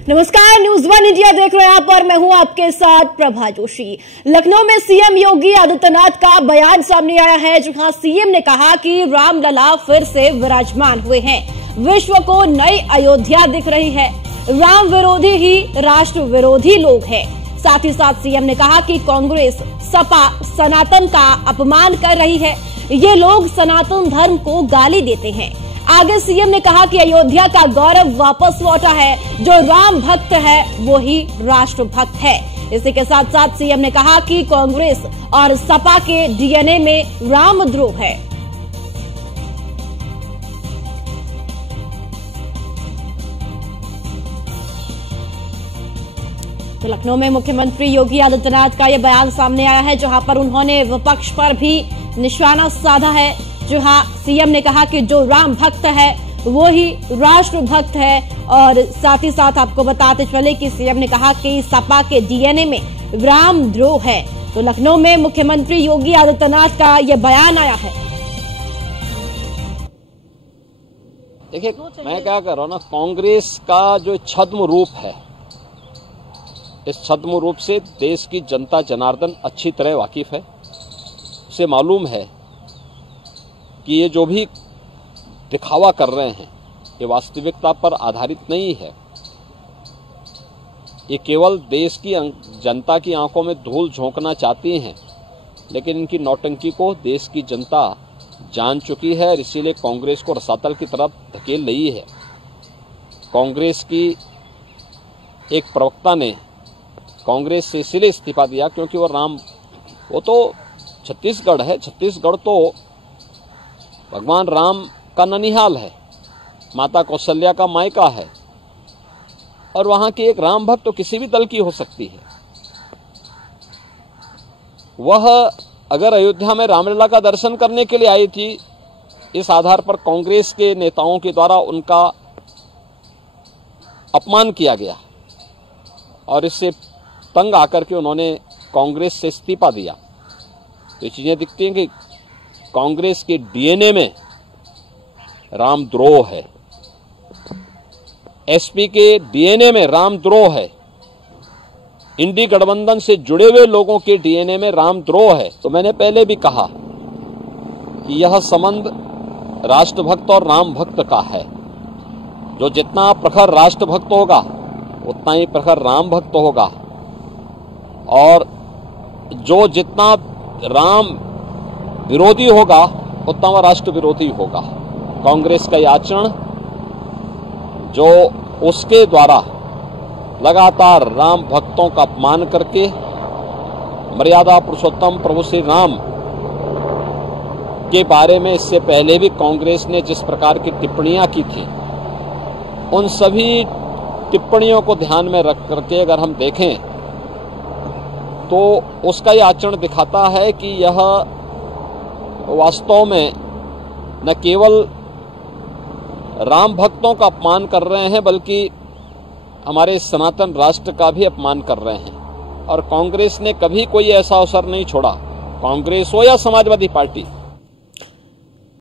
नमस्कार, news one India देख रहे हैं आप और मैं हूं आपके साथ प्रभा जोशी। लखनऊ में सीएम योगी आदित्यनाथ का बयान सामने आया है, जहां सीएम ने कहा कि रामलला फिर से विराजमान हुए हैं। विश्व को नई अयोध्या दिख रही है। राम विरोधी ही राष्ट्र विरोधी लोग हैं। साथ ही साथ सीएम ने कहा कि कांग्रेस सपा सनातन का अपमान कर रही है। ये लोग सनातन धर्म को गाली देते हैं। आगे सीएम ने कहा कि अयोध्या का गौरव वापस लौटा है। जो राम भक्त है वो ही राष्ट्र भक्त है। इसी के साथ साथ सीएम ने कहा कि कांग्रेस और सपा के डीएनए में रामद्रोह है। तो लखनऊ में मुख्यमंत्री योगी आदित्यनाथ का यह बयान सामने आया है, जहां पर उन्होंने विपक्ष पर भी निशाना साधा है। जहां सीएम ने कहा कि जो राम भक्त है वो ही राष्ट्र भक्त है। और साथ ही साथ आपको बताते चले कि सीएम ने कहा कि सपा के डीएनए में रामद्रोह है। तो लखनऊ में मुख्यमंत्री योगी आदित्यनाथ का यह बयान आया है। देखिए, मैं क्या कर रहा हूं ना, कांग्रेस का जो छद्म रूप है, इस छद्म रूप से देश की जनता जनार्दन अच्छी तरह वाकिफ है। उसे मालूम है कि ये जो भी दिखावा कर रहे हैं ये वास्तविकता पर आधारित नहीं है। ये केवल देश की जनता की आंखों में धूल झोंकना चाहती हैं, लेकिन इनकी नौटंकी को देश की जनता जान चुकी है और इसीलिए कांग्रेस को रसातल की तरफ धकेल रही है। कांग्रेस की एक प्रवक्ता ने कांग्रेस से इसलिए इस्तीफा दिया क्योंकि वो तो छत्तीसगढ़ है। छत्तीसगढ़ तो भगवान राम का ननिहाल है, माता कौशल्या का मायका है, और वहां की एक राम भक्त तो किसी भी दल की हो सकती है। वह अगर अयोध्या में रामलला का दर्शन करने के लिए आई थी, इस आधार पर कांग्रेस के नेताओं के द्वारा उनका अपमान किया गया और इससे तंग आकर के उन्होंने कांग्रेस से इस्तीफा दिया। तो ये चीजें दिखती हैं कि कांग्रेस के डीएनए में रामद्रोह है, एसपी के डीएनए में रामद्रोह है, इंडी गठबंधन से जुड़े हुए लोगों के डीएनए में रामद्रोह है। तो मैंने पहले भी कहा कि यह संबंध राष्ट्रभक्त और राम भक्त का है। जो जितना प्रखर राष्ट्रभक्त होगा उतना ही प्रखर राम भक्त होगा, और जो जितना राम विरोधी होगा उतना वह राष्ट्र विरोधी होगा। कांग्रेस का यह आचरण जो उसके द्वारा लगातार राम भक्तों का अपमान करके मर्यादा पुरुषोत्तम प्रभु श्री राम के बारे में इससे पहले भी कांग्रेस ने जिस प्रकार की टिप्पणियां की थी, उन सभी टिप्पणियों को ध्यान में रख करके अगर हम देखें तो उसका यह आचरण दिखाता है कि यह वास्तव में न केवल राम भक्तों का अपमान कर रहे हैं बल्कि हमारे सनातन राष्ट्र का भी अपमान कर रहे हैं। और कांग्रेस ने कभी कोई ऐसा अवसर नहीं छोड़ा, कांग्रेस हो या समाजवादी पार्टी,